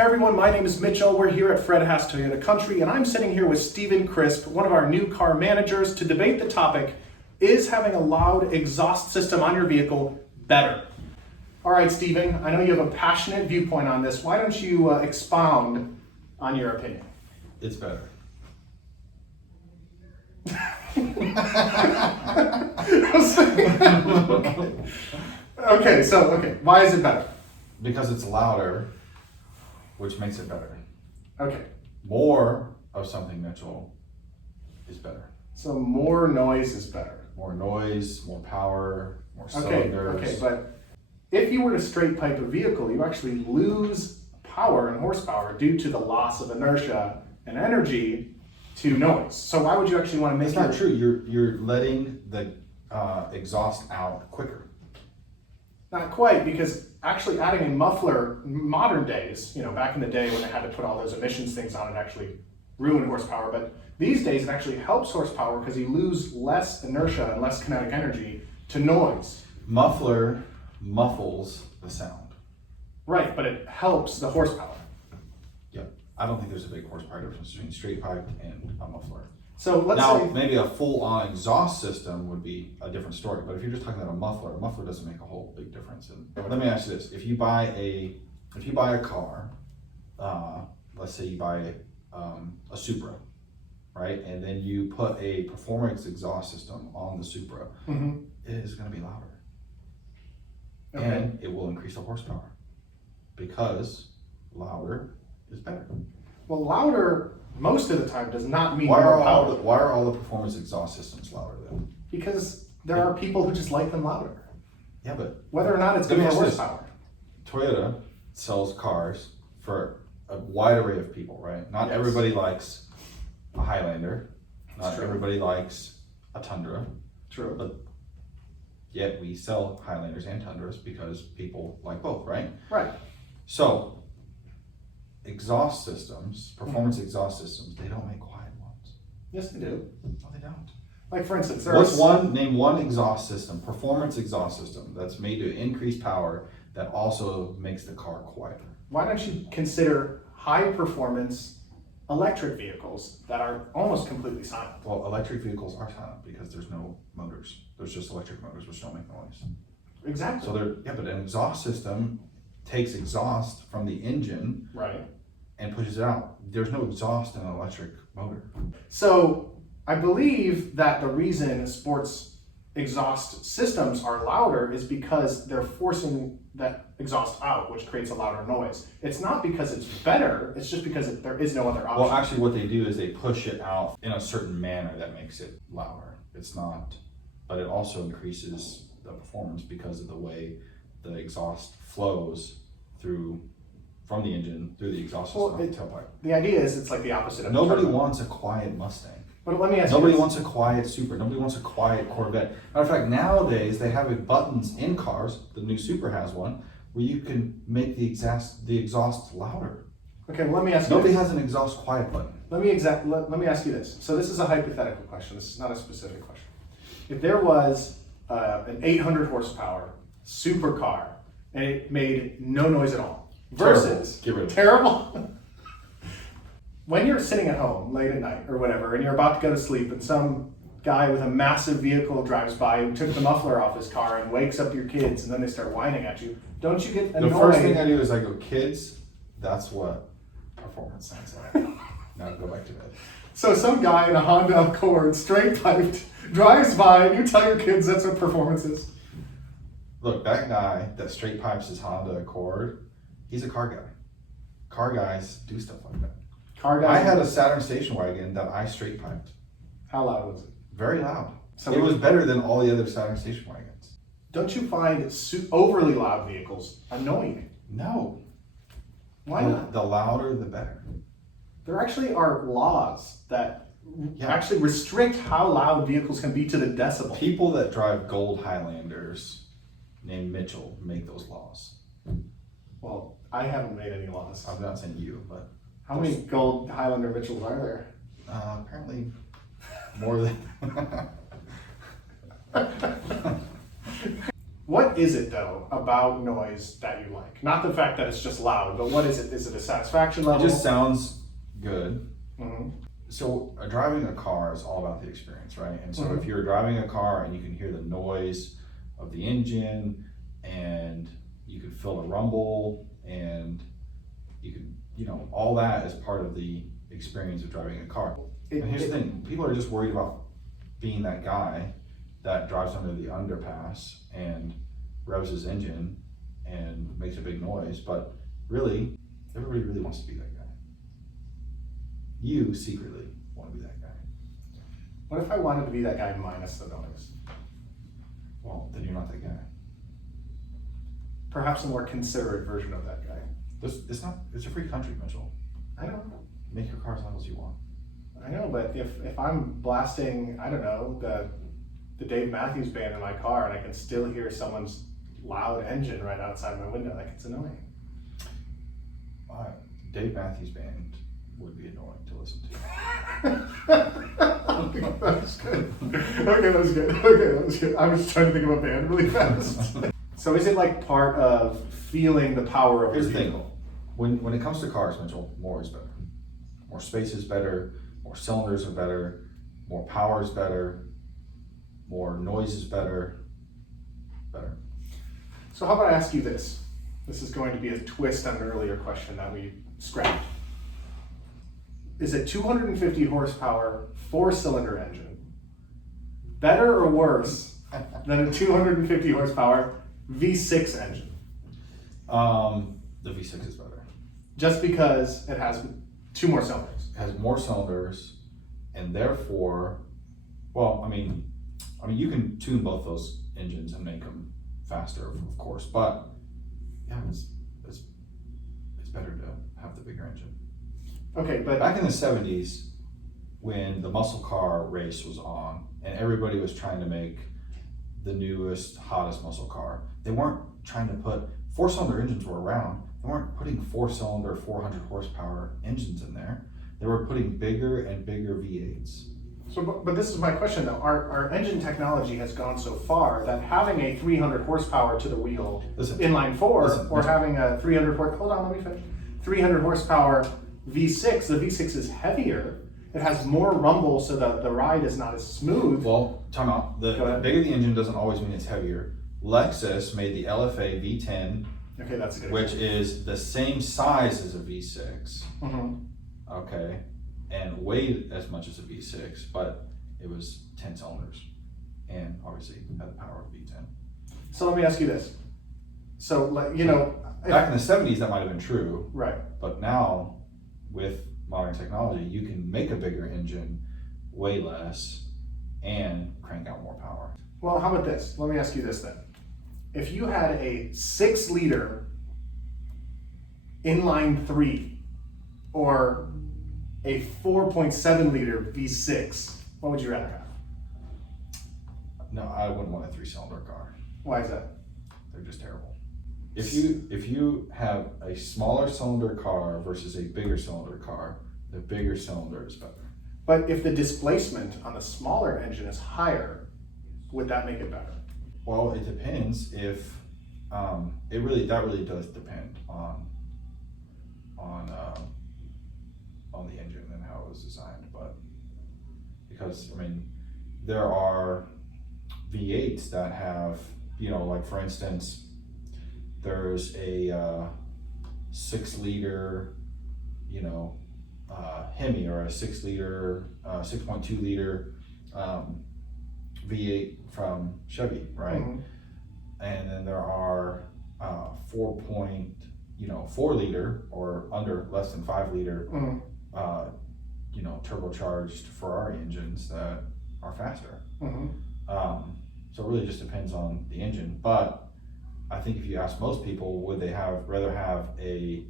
Hi everyone, my name is Mitchell. We're here at Fred Haas Toyota Country, and I'm sitting here with Stephen Crisp, one of our new car managers, to debate the topic, is having a loud exhaust system on your vehicle better? All right, Stephen, I know you have a passionate viewpoint on this. Why don't you expound on your opinion? It's better. Okay, why is it better? Because it's louder, which makes it better. Okay. More of something, Mitchell, is better. So more noise is better. More noise, more power, more cylinders. Okay, but if you were to straight pipe a vehicle, you actually lose power and horsepower due to the loss of inertia and energy to noise. So why would you actually want to make That's not true. You're letting the exhaust out quicker. Not quite, because actually adding a muffler, modern days, back in the day when they had to put all those emissions things on, it actually ruined horsepower. But these days it actually helps horsepower because you lose less inertia and less kinetic energy to noise. Muffler muffles the sound. Right, but it helps the horsepower. Yeah, I don't think there's a big horsepower difference between straight pipe and a muffler. So let's now, say maybe a full-on exhaust system would be a different story, but if you're just talking about a muffler doesn't make a whole big difference. And let me ask you this: if you buy a car, let's say you buy a Supra, right, and then you put a performance exhaust system on the Supra, it is going to be louder, and it will increase the horsepower because louder is better. Well, louder most of the time does not mean Why more are power. why are all the performance exhaust systems louder then? Because there are people who just like them louder. Yeah, but Whether or not it's Let good me for ask this. horsepower. Toyota sells cars for a wide array of people, right? Not Yes. everybody likes a Highlander. Not true. everybody likes a Tundra. True. But yet we sell Highlanders and Tundras because people like both, right? Right. So exhaust systems, performance exhaust systems, they don't make quiet ones. Yes, they do. No, they don't. Like for instance, Name one exhaust system, performance exhaust system that's made to increase power that also makes the car quieter. Why don't you consider high performance electric vehicles that are almost completely silent? Well, electric vehicles are silent because there's no motors. There's just electric motors which don't make noise. Exactly. So but an exhaust system takes exhaust from the engine Right. and pushes it out. There's no exhaust in an electric motor. So I believe that the reason sports exhaust systems are louder is because they're forcing that exhaust out, which creates a louder noise. It's not because it's better, it's just because there is no other option. Well, actually what they do is they push it out in a certain manner that makes it louder. It's not, but it also increases the performance because of the way the exhaust flows from the engine through the exhaust system to the tailpipe. The idea is it's like the opposite of Nobody turbo. wants a quiet Mustang. But let me ask Nobody you this. wants a quiet Supra. Nobody wants a quiet Corvette. Matter of fact, nowadays they have buttons in cars. The new Supra has one where you can make the exhaust louder. Okay, well, let me ask you Nobody this. has an exhaust quiet button. Let me ask you this. So this is a hypothetical question. This is not a specific question. If there was an 800 horsepower supercar and it made no noise at all, versus Get rid of it. terrible. When you're sitting at home late at night or whatever, and you're about to go to sleep, and some guy with a massive vehicle drives by who took the muffler off his car and wakes up your kids, and then they start whining at you, don't you get annoyed? The first thing I do is I go, kids, that's what performance sounds like. Now go back to bed. So some guy in a Honda Accord, straight piped, drives by, and you tell your kids that's what performance is. Look, that guy that straight pipes his Honda Accord, he's a car guy. Car guys do stuff like that. Car guys. I had a Saturn station wagon that I straight piped. How loud was it? Very loud. So it was better than all the other Saturn station wagons. Don't you find overly loud vehicles annoying? No. Why not? The louder, the better. There actually are laws that Yeah. actually restrict how loud vehicles can be to the decibel. People that drive gold Highlanders named Mitchell make those laws. Well, I haven't made any laws. I'm not saying you, but How many gold Highlander Mitchells are there? apparently more than. What is it though about noise that you like? Not the fact that it's just loud, but what is it? Is it a satisfaction level? It just sounds good. Mhm. So driving a car is all about the experience, right? And so Mhm. if you're driving a car and you can hear the noise of the engine and you can feel the rumble and you can, all that is part of the experience of driving a car. And here's the thing, people are just worried about being that guy that drives under the underpass and revs his engine and makes a big noise, but really, everybody really wants to be that guy. You secretly want to be that guy. What if I wanted to be that guy minus the noise? Well, then you're not that guy. Perhaps a more considerate version of that guy. It's a free country, Mitchell. I know. Make your car as loud as you want. I know, but if I'm blasting, I don't know, the Dave Matthews Band in my car and I can still hear someone's loud engine right outside my window, like it's annoying. Dave Matthews Band would be annoying to listen to. That was good. Okay, that was good. Okay, that was good. I was trying to think of a band really fast. So is it like part of feeling the power of Here's the the thing. vehicle? When it comes to cars, Mitchell, more is better. More space is better. More cylinders are better. More power is better. More noise is better. Better. So how about I ask you this? This is going to be a twist on an earlier question that we scrapped. Is a 250 horsepower 4-cylinder engine better or worse than a 250 horsepower V6 engine? The V6 is better. Just because it has 2 more cylinders. It has more cylinders, and therefore, well, I mean, you can tune both those engines and make them faster, of course, but yeah, it's better to have the bigger engine. Okay, but Back in the 70s, when the muscle car race was on, and everybody was trying to make the newest, hottest muscle car, they weren't trying to put 4-cylinder engines were around. They weren't putting 4-cylinder, 400 horsepower engines in there. They were putting bigger and bigger V8s. So, but this is my question though. Our engine technology has gone so far that having a 300 horsepower to the wheel inline 4 or having a 300 hold on, let me finish. 300 horsepower V6, the V6 is heavier. It has more rumble, so the ride is not as smooth. Well, time out. The bigger the engine doesn't always mean it's heavier. Lexus made the LFA V10, okay, that's a good which is the same size as a V6. Mm-hmm. Okay, and weighed as much as a V6, but it was 10 cylinders, and obviously had the power of a V10. So let me ask you this. So, like, back in the 70s, that might have been true. Right. But now, with modern technology, you can make a bigger engine, way less, and crank out more power. Well, how about this? Let me ask you this then. If you had a 6-liter inline 3 or a 4.7 liter V6, what would you rather have? No, I wouldn't want a 3-cylinder car. Why is that? They're just terrible. If you have a smaller cylinder car versus a bigger cylinder car, the bigger cylinder is better. But if the displacement on the smaller engine is higher, would that make it better? Well, it depends. If that really does depend on the engine and how it was designed. But because there are V8s that have, like for instance, there's a 6-liter, Hemi, or a 6-liter, 6.2 liter V8 from Chevy, right? Mm-hmm. And then there are 4 liter or under less than 5 liter, Mm-hmm. turbocharged Ferrari engines that are faster. Mm-hmm. So it really just depends on the engine. But I think if you ask most people, would they rather have a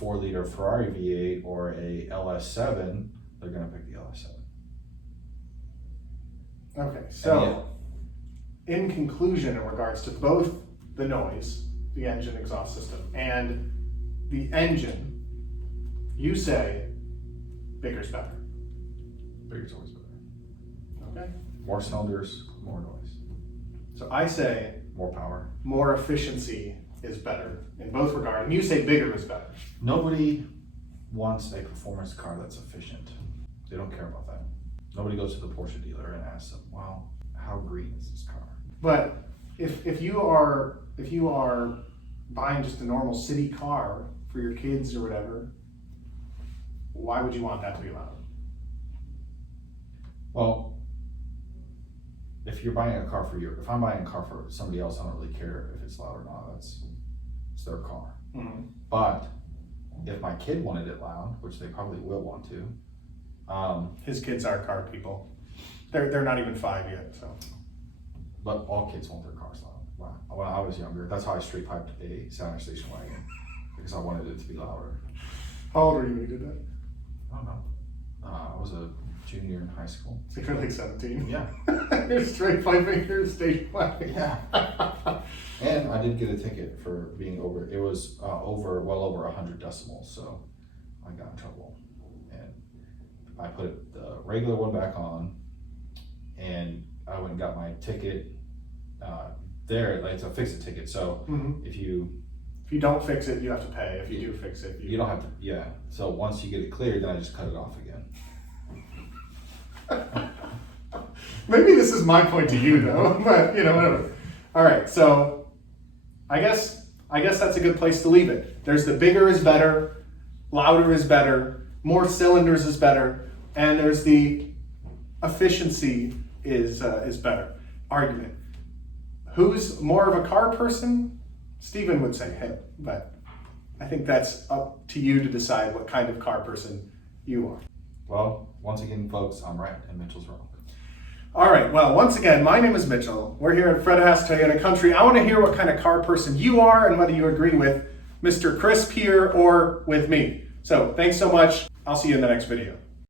4-liter Ferrari V8 or a LS7, they're going to pick the LS7. Okay, so in conclusion, in regards to both the noise, the engine exhaust system, and the engine, you say bigger's better. Bigger's always better. Okay. More cylinders, more noise. So I say More power. More efficiency is better in both regards. And you say bigger is better. Nobody wants a performance car that's efficient. They don't care about that. Nobody goes to the Porsche dealer and asks them, well, how green is this car? But if you are buying just a normal city car for your kids or whatever, why would you want that to be loud? Well, if you're buying a car if I'm buying a car for somebody else, I don't really care if it's loud or not. It's their car. Mm-hmm. But if my kid wanted it loud, which they probably will want to, His kids are car people. They're not even 5 yet, so. but all kids want their cars loud. Wow. When I was younger, that's how I straight piped a Saturn station wagon because I wanted it to be louder. How old were you when you did that? I don't know. I was a junior in high school. So you're like 17? Yeah. You're straight piping your station wagon. Yeah. And I did get a ticket for being over. It was well over 100 decibels, so I got in trouble. And I put the regular one back on, and I went and got my ticket. There, like, it's a fix-it ticket. So Mm-hmm. if you don't fix it, you have to pay. If you do fix it, you don't have to. Yeah. So once you get it cleared, then I just cut it off again. Maybe this is my point to you though, but whatever. All right, so I guess that's a good place to leave it. There's the bigger is better, louder is better, more cylinders is better, and there's the efficiency is better argument. Who's more of a car person? Stephen would say him, but I think that's up to you to decide what kind of car person you are. Well, once again, folks, I'm right and Mitchell's wrong. All right, well, once again, my name is Mitchell. We're here at Fred Haas Toyota Country. I want to hear what kind of car person you are and whether you agree with Mr. Crisp here or with me. So thanks so much. I'll see you in the next video.